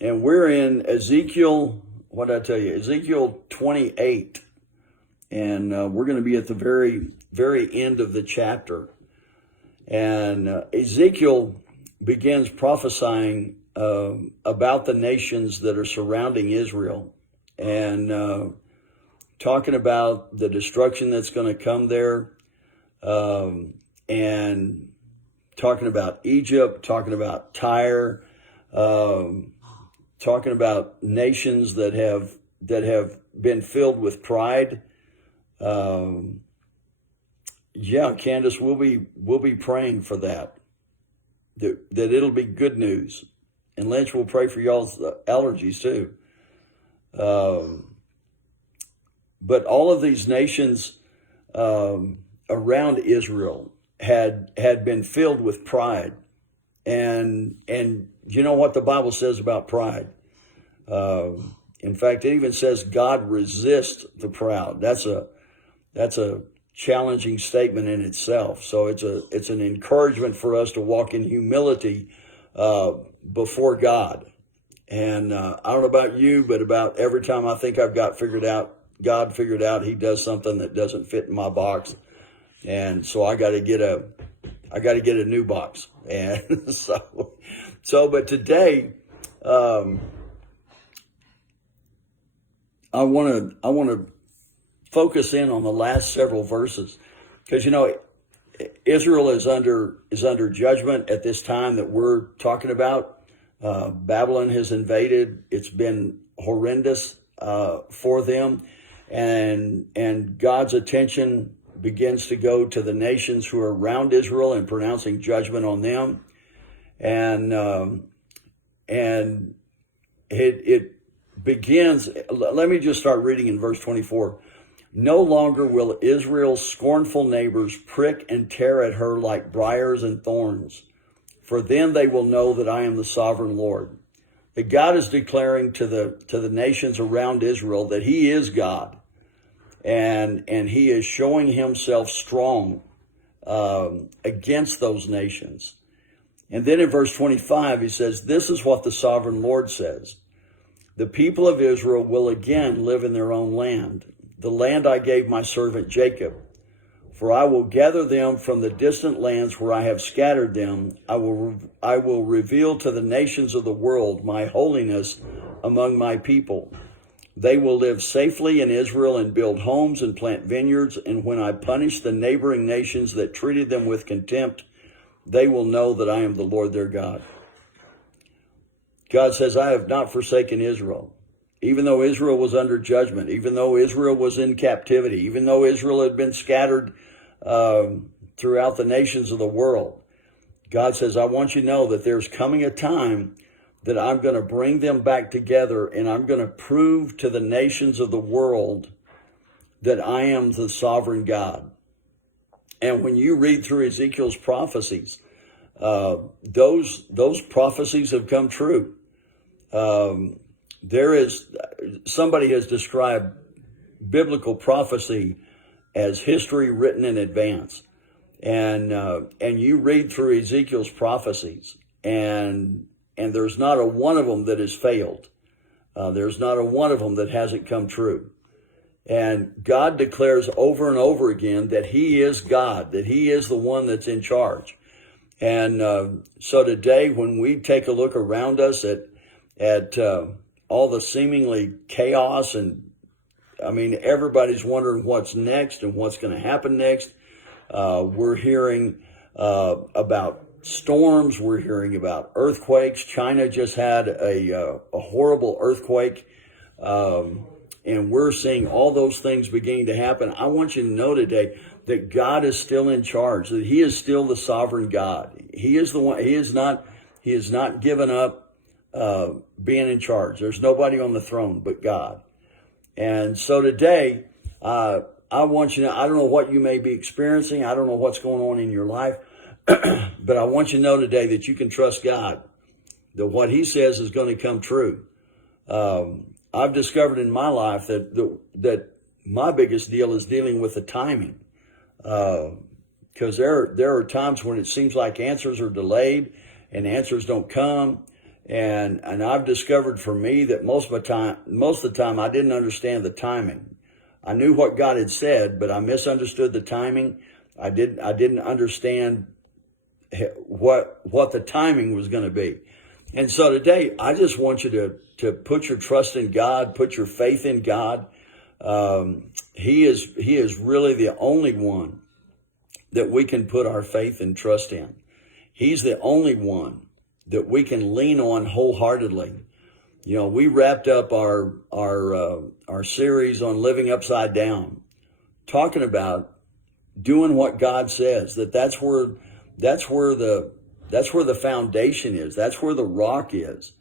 And we're in Ezekiel, what did I tell you? Ezekiel 28. And we're going to be at the very, very end of the chapter. And Ezekiel begins prophesying about the nations that are surrounding Israel, and talking about the destruction that's going to come there, and talking about Egypt, talking about Tyre, talking about nations that have been filled with pride. Yeah, Candace, we'll be praying for that it'll be good news. And Lynch will pray for y'all's allergies too. But all of these nations around Israel had been filled with pride. And you know what the Bible says about pride? In fact, it even says God resists the proud. That's a challenging statement in itself. So it's an encouragement for us to walk in humility before God. And I don't know about you, but about every time I think I've got God figured out, he does something that doesn't fit in my box. And so I got to get a new box. And but today, I want to focus in on the last several verses, because Israel is under judgment at this time that we're talking about. Babylon has invaded. It's been horrendous for them, and God's attention begins to go to the nations who are around Israel and pronouncing judgment on them, and it begins. Let me just start reading in verse 24. No longer will Israel's scornful neighbors prick and tear at her like briars and thorns, for then they will know that I am the sovereign Lord. That God is declaring to the nations around Israel that he is God, and he is showing himself strong against those nations. And then in verse 25, he says, this is what the sovereign Lord says. The people of Israel will again live in their own land, the land I gave my servant Jacob. For I will gather them from the distant lands where I have scattered them. I will reveal to the nations of the world my holiness among my people. They will live safely in Israel and build homes and plant vineyards. And when I punish the neighboring nations that treated them with contempt, they will know that I am the Lord their God. God says, I have not forsaken Israel. Even though Israel was under judgment, even though Israel was in captivity, even though Israel had been scattered throughout the nations of the world, God says, I want you to know that there's coming a time that I'm going to bring them back together, and I'm going to prove to the nations of the world that I am the sovereign God. And when you read through Ezekiel's prophecies, those prophecies have come true. Somebody has described biblical prophecy as history written in advance. And you read through Ezekiel's prophecies, and there's not a one of them that has failed. There's not a one of them that hasn't come true. And God declares over and over again that he is God, that he is the one that's in charge. And so today, when we take a look around us at all the seemingly chaos, and I mean, everybody's wondering what's next and what's going to happen next. We're hearing about storms. We're hearing about earthquakes. China just had a horrible earthquake, and we're seeing all those things beginning to happen. I want you to know today that God is still in charge, that he is still the sovereign God. He is the one. He has not given up being in charge. There's nobody on the throne but God. And so today, I want you to know, I don't know what you may be experiencing. I don't know what's going on in your life, but I want you to know today that you can trust God, that what he says is going to come true. I've discovered in my life that my biggest deal is dealing with the timing, because there are times when it seems like answers are delayed and answers don't come. And I've discovered for me that most of the time I didn't understand the timing. I knew what God had said, but I misunderstood the timing. I didn't understand what the timing was going to be. And so today, I just want you to put your trust in God, put your faith in God. He is really the only one that we can put our faith and trust in. He's the only one that we can lean on wholeheartedly. You know, we wrapped up our series on living upside down, talking about doing what God says. That's where the foundation is. That's where the rock is.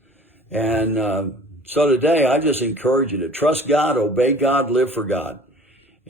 And so today, I just encourage you to trust God, obey God, live for God.